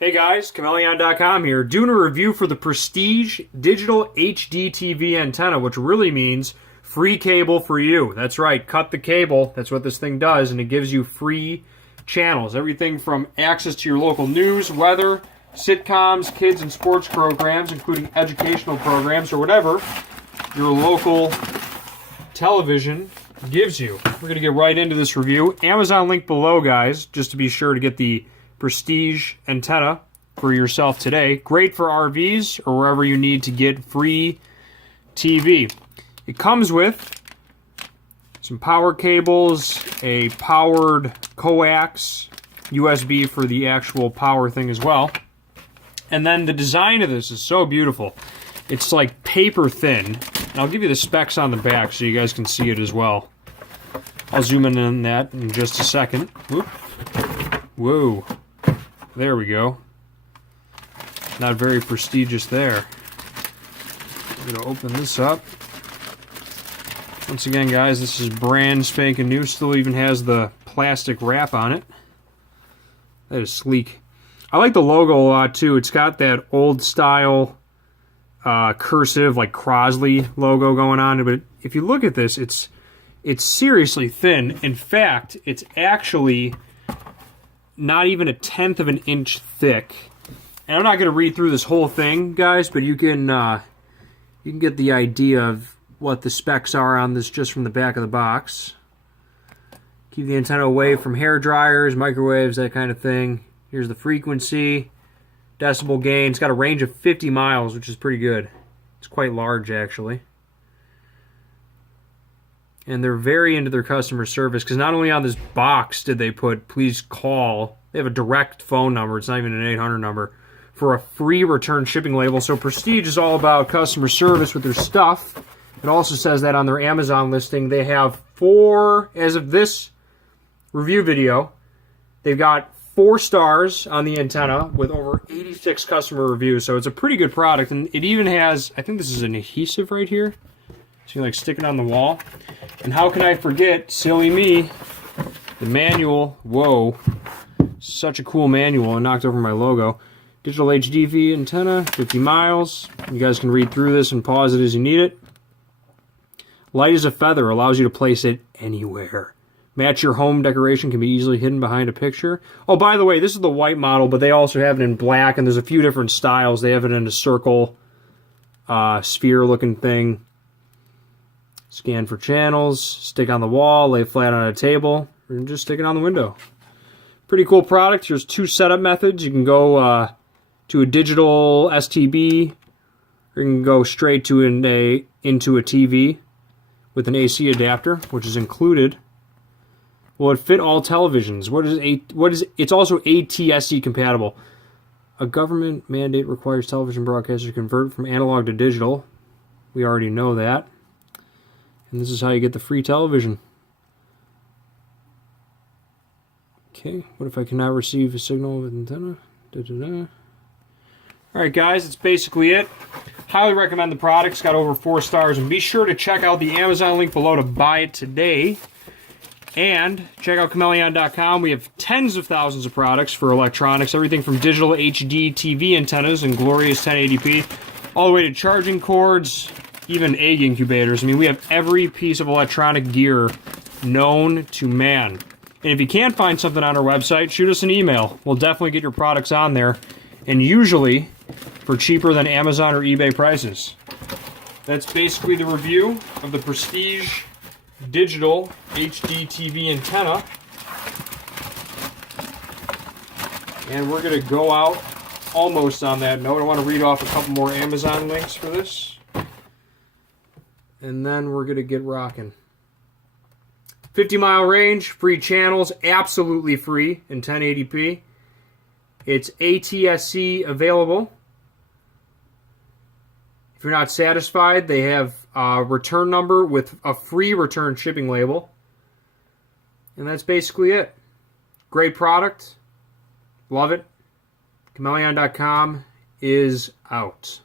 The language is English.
Hey guys, Chmelaeon.com here, doing a review for the Prestige Digital HDTV Antenna, which really means free cable for you. That's right, cut the cable, that's what this thing does, and it gives you free channels. Everything from access to your local news, weather, sitcoms, kids and sports programs, including educational programs, or whatever your local television gives you. We're going to get right into this review. Amazon link below, guys, just to be sure to get the Prestige antenna for yourself today. Great for RVs or wherever you need to get free TV. It comes with some power cables, a powered coax, USB for the actual power thing as well. And then the design of this is so beautiful. It's like paper thin. And I'll give you the specs on the back so you guys can see it as well. I'll zoom in on that in just a second. Whoop. Whoa. There we go. Not very prestigious there. I'm going to open this up. Once again, guys, this is brand spanking new. Still even has the plastic wrap on it. That is sleek. I like the logo a lot, too. It's got that old style cursive, like Crosley logo going on. But if you look at this, it's seriously thin. In fact, it's actually not even a tenth of an inch thick. And I'm not going to read through this whole thing, guys, but you can get the idea of what the specs are on this just from the back of the box. Keep the antenna away from hair dryers, microwaves, that kind of thing. Here's the frequency, decibel gain. It's got a range of 50 miles, which is pretty good. It's quite large, actually. And they're very into their customer service, because not only on this box did they put, please call, they have a direct phone number, it's not even an 800 number, for a free return shipping label. So Prestige is all about customer service with their stuff. It also says that on their Amazon listing, they have as of this review video, they've got 4 stars on the antenna with over 86 customer reviews. So it's a pretty good product. And it even has, I think this is an adhesive right here. So you like stick it on the wall. And how can I forget, silly me, the manual. Whoa, such a cool manual. I knocked over my logo. Digital HDTV antenna, 50 miles. You guys can read through this and pause it as you need it. Light as a feather, allows you to place it anywhere. Match your home decoration, can be easily hidden behind a picture. Oh, by the way, this is the white model, but they also have it in black, and there's a few different styles. They have it in a circle, sphere-looking thing. Scan for channels, stick on the wall, lay flat on a table, or just stick it on the window. Pretty cool product. There's 2 setup methods. You can go to a digital STB, or you can go straight to into a TV with an AC adapter, which is included. Will it fit all televisions? It's also ATSC compatible. A government mandate requires television broadcasters to convert from analog to digital. We already know that. And this is how you get the free television. Okay, what if I cannot receive a signal with antenna? Alright guys, that's basically it. Highly recommend the product. It's got over 4 stars. And be sure to check out the Amazon link below to buy it today. And check out Chmelaeon.com. We have tens of thousands of products for electronics. Everything from digital HD TV antennas and glorious 1080p, all the way to charging cords, even egg incubators. I mean, we have every piece of electronic gear known to man. And if you can't find something on our website, shoot us an email. We'll definitely get your products on there, and usually for cheaper than Amazon or eBay prices. That's basically the review of the Prestige Digital HDTV antenna. And we're going to go out almost on that note. I want to read off a couple more Amazon links for this. And then we're going to get rocking. 50-mile range, free channels, absolutely free in 1080p. It's ATSC available. If you're not satisfied, they have a return number with a free return shipping label. And that's basically it. Great product. Love it. Chmelaeon.com is out.